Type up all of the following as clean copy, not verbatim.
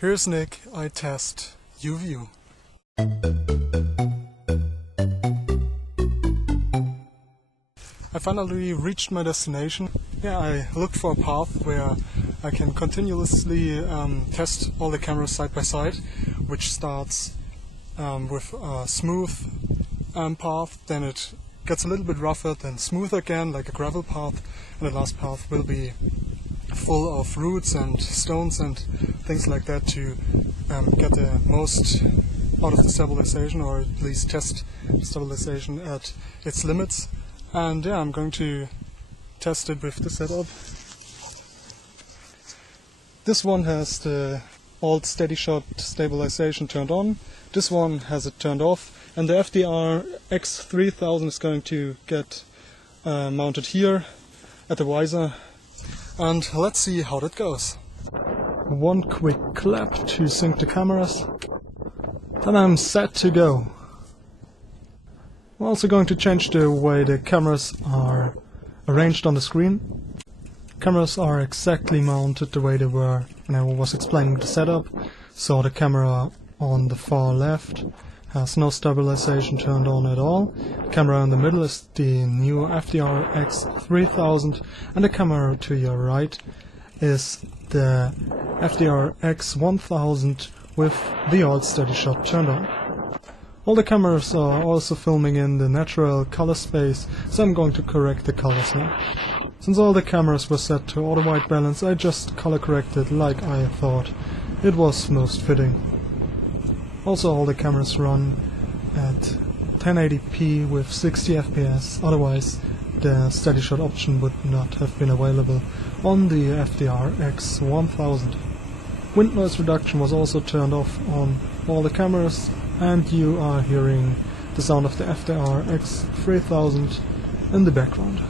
Here's Nick, I test, you view. I finally reached my destination. I looked for a path where I can continuously test all the cameras side by side, which starts with a smooth path, then it gets a little bit rougher, then smooth again, like a gravel path, and the last path will be full of roots and stones and things like that to get the most out of the stabilization, or at least test stabilization at its limits. And I'm going to test it with the setup. This one has the old SteadyShot stabilization turned on, this one has it turned off, and the FDR X3000 is going to get mounted here at the visor. And let's see how that goes. One quick clap to sync the cameras, then I'm set to go. I'm also going to change the way the cameras are arranged on the screen. Cameras are exactly mounted the way they were when I was explaining the setup. So the camera on the far left has no stabilization turned on at all. The camera in the middle is the new FDR X3000, and the camera to your right is the FDR X1000 with the old SteadyShot turned on. All the cameras are also filming in the natural color space, so I'm going to correct the colors now. Since all the cameras were set to auto white balance, I just color corrected like I thought it was most fitting. Also, all the cameras run at 1080p with 60 FPS, otherwise the SteadyShot option would not have been available on the FDR X1000. Wind noise reduction was also turned off on all the cameras, and you are hearing the sound of the FDR X3000 in the background.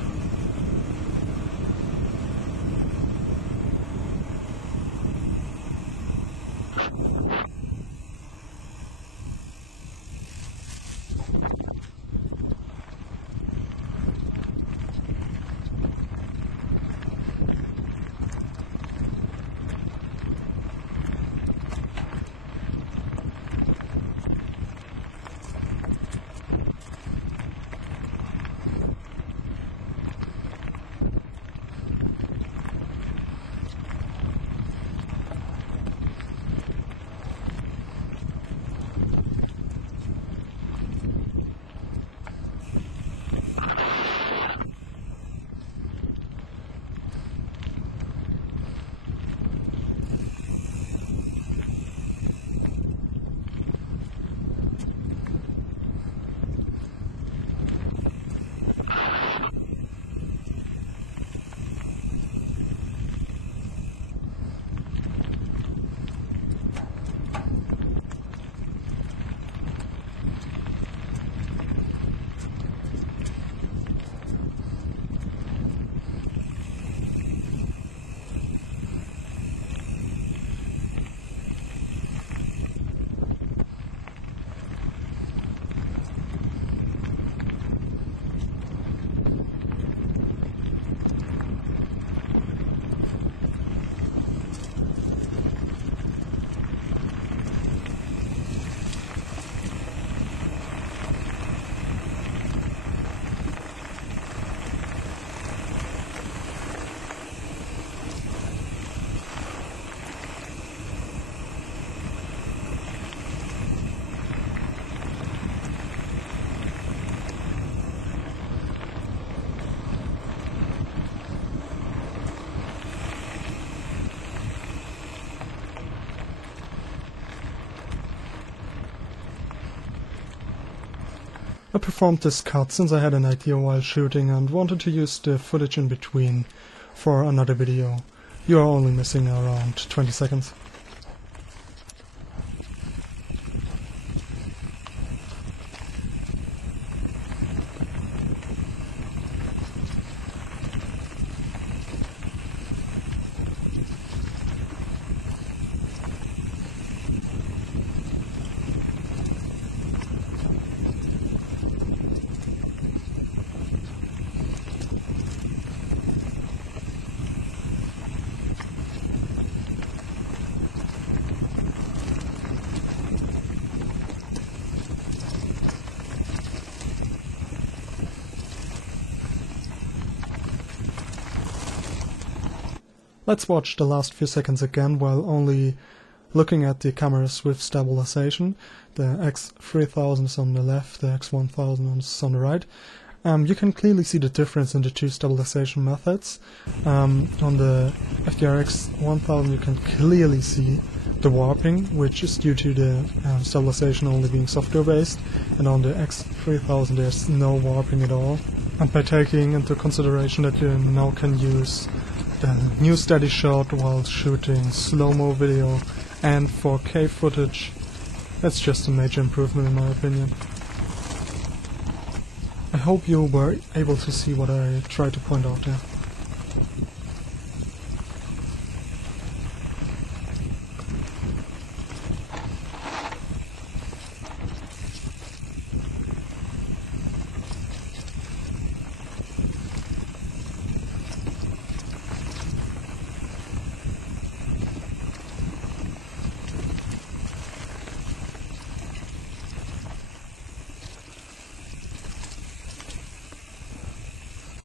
I performed this cut since I had an idea while shooting and wanted to use the footage in between for another video. You are only missing around 20 seconds. Let's watch the last few seconds again while only looking at the cameras with stabilization. The X3000 is on the left, the X1000 is on the right. You can clearly see the difference in the two stabilization methods. On the FDR X1000 you can clearly see the warping, which is due to the stabilization only being software based, and on the X3000 there's no warping at all. And by taking into consideration that you now can use the new SteadyShot while shooting slow-mo video and 4K footage, that's just a major improvement in my opinion. I hope you were able to see what I tried to point out there.